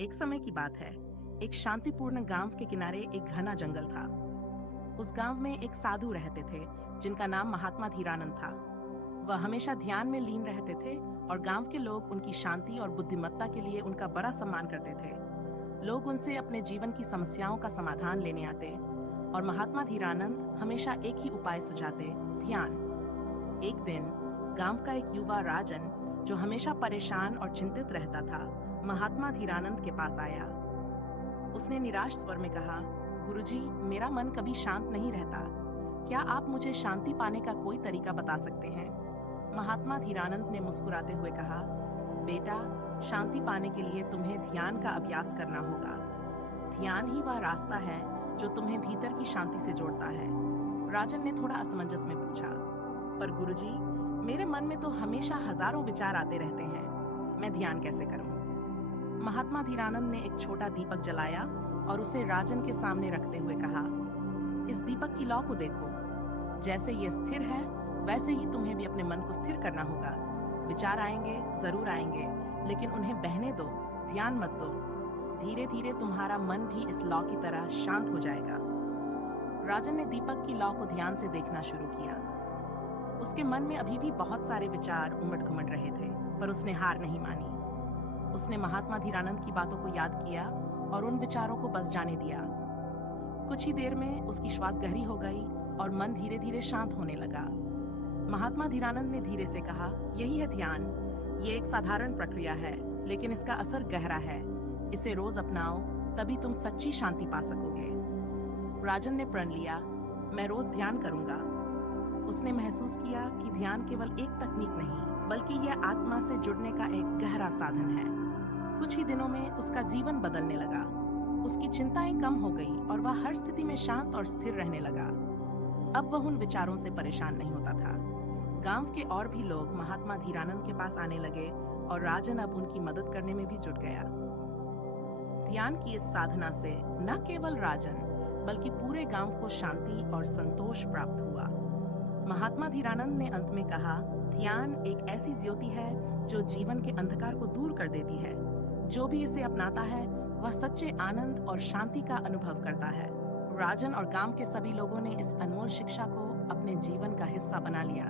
एक समय की बात है। एक शांतिपूर्ण गांव के किनारे एक घना जंगल था। उस गांव में एक साधु रहते थे जिनका नाम महात्मा धीरानंद था। वह हमेशा ध्यान में लीन रहते थे और गांव के लोग उनकी शांति और बुद्धिमत्ता के लिए उनका बड़ा सम्मान करते थे। लोग उनसे अपने जीवन की समस्याओं का समाधान लेने आते और महात्मा धीरानंद हमेशा एक ही उपाय सुझाते, ध्यान। एक दिन गांव का एक युवा राजन, जो हमेशा परेशान और चिंतित रहता था, महात्मा धीरानंद के पास आया। उसने निराश स्वर में कहा, गुरुजी, मेरा मन कभी शांत नहीं रहता। क्या आप मुझे शांति पाने का कोई तरीका बता सकते हैं? महात्मा धीरानंद ने मुस्कुराते हुए कहा, बेटा, शांति पाने के लिए तुम्हें ध्यान का अभ्यास करना होगा। ध्यान ही वह रास्ता है जो तुम्हें भीतर की शांति से जोड़ता है। राजन ने थोड़ा असमंजस में पूछा, पर गुरुजी, मेरे मन में तो हमेशा हजारों विचार आते रहते हैं। मैं ध्यान कैसे करूं? महात्मा धीरानंद ने एक छोटा दीपक जलाया और उसे राजन के सामने रखते हुए कहा, इस दीपक की लौ को देखो। जैसे ये स्थिर है, वैसे ही तुम्हें भी अपने मन को स्थिर करना होगा। विचार आएंगे, जरूर आएंगे, लेकिन उन्हें बहने दो, ध्यान मत दो। धीरे धीरे तुम्हारा मन भी इस लौ की तरह शांत हो जाएगा। राजन ने दीपक की लौ को ध्यान से देखना शुरू किया। उसके मन में अभी भी बहुत सारे विचार उमड़ घुमड़ रहे थे, पर उसने हार नहीं मानी। उसने महात्मा धीरानंद की बातों को याद किया और उन विचारों को बस जाने दिया। कुछ ही देर में उसकी श्वास गहरी हो गई और मन धीरे धीरे शांत होने लगा। महात्मा धीरानंद ने धीरे से कहा, यही है ध्यान। ये एक साधारण प्रक्रिया है, लेकिन इसका असर गहरा है। इसे रोज अपनाओ, तभी तुम सच्ची शांति पा सकोगे। राजन ने प्रण लिया, मैं रोज ध्यान करूंगा। उसने महसूस किया कि ध्यान केवल एक तकनीक नहीं, बल्कि यह आत्मा से जुड़ने का एक गहरा साधन है। कुछ ही दिनों में उसका जीवन बदलने लगा। उसकी चिंताएं कम हो गई और वह हर स्थिति में शांत और स्थिर रहने लगा। अब वह उन विचारों से परेशान नहीं होता था। गांव के और भी लोग महात्मा धीरानंद के पास आने लगे और राजन अब उनकी मदद करने में भी जुट गया। ध्यान की इस साधना से न केवल राजन, बल्कि पूरे गांव को शांति और संतोष प्राप्त हुआ। महात्मा धीरानंद ने अंत में कहा, ध्यान एक ऐसी ज्योति है जो जीवन के अंधकार को दूर कर देती है। जो भी इसे अपनाता है, वह सच्चे आनंद और शांति का अनुभव करता है। राजन और गांव के सभी लोगों ने इस अनमोल शिक्षा को अपने जीवन का हिस्सा बना लिया।